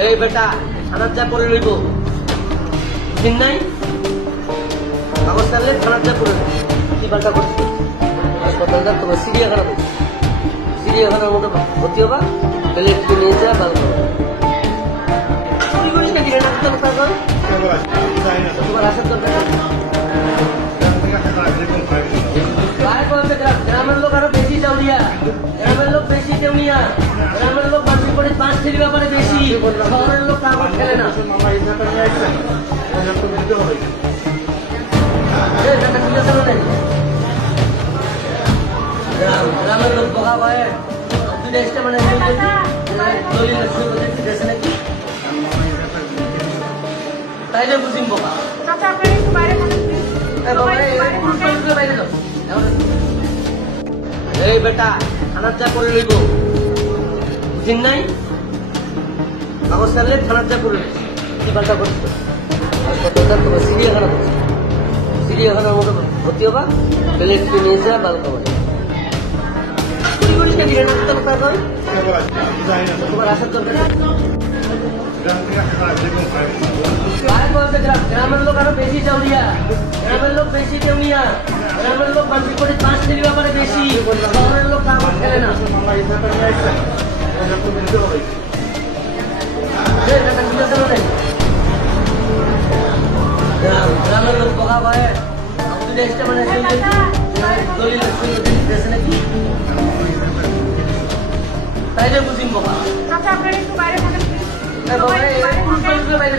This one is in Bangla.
এই বেটা থানার যা করে লইব দিন নাই কাগজ কাটলে থানার যা করে কি পাল্টা করছি হাসপাতালটা তোমার চিড়িয়াখানার মতো ভর্তি হবা প্লেট নিয়ে যা বাল চুরি করিস নাকি তোমার আসার দরকার গ্রামের লোক আরো বেশি চাউরিয়া গ্রামের লোক বেশি চাউরিয়া গ্রামের লোক বাকি করে 5 ছেলে ব্যাপারে বেশি শহরের লোক কাগজ খেলে না গ্রামের লোক বোকা ভয়ে মানে তাইলে বুঝিম বোকা এই বেটা থানার যা করে লইব দিন নাই কাগজ কাটলে থানার যা করে কি পাল্টা করছো হাসপাতালটা তোমার চিড়িয়াখানার মতো ভর্তি হবা প্লেট নিয়ে যা বাল খাবার চুরি করিস নাকি তোমার আসার দরকার গ্রামের লোক আরো বেশি চাউরিয়া গ্রামের লোক বেশি চাউরিয়া গ্রামের লোক বাকি করে 5 ছেলে ব্যাপারে বেশি শহরের লোক কাগজ খেলে না গ্রামের লোক বোকা ভয়ে মানে তাইলে বুঝিম বোকা বাইরে বাইরে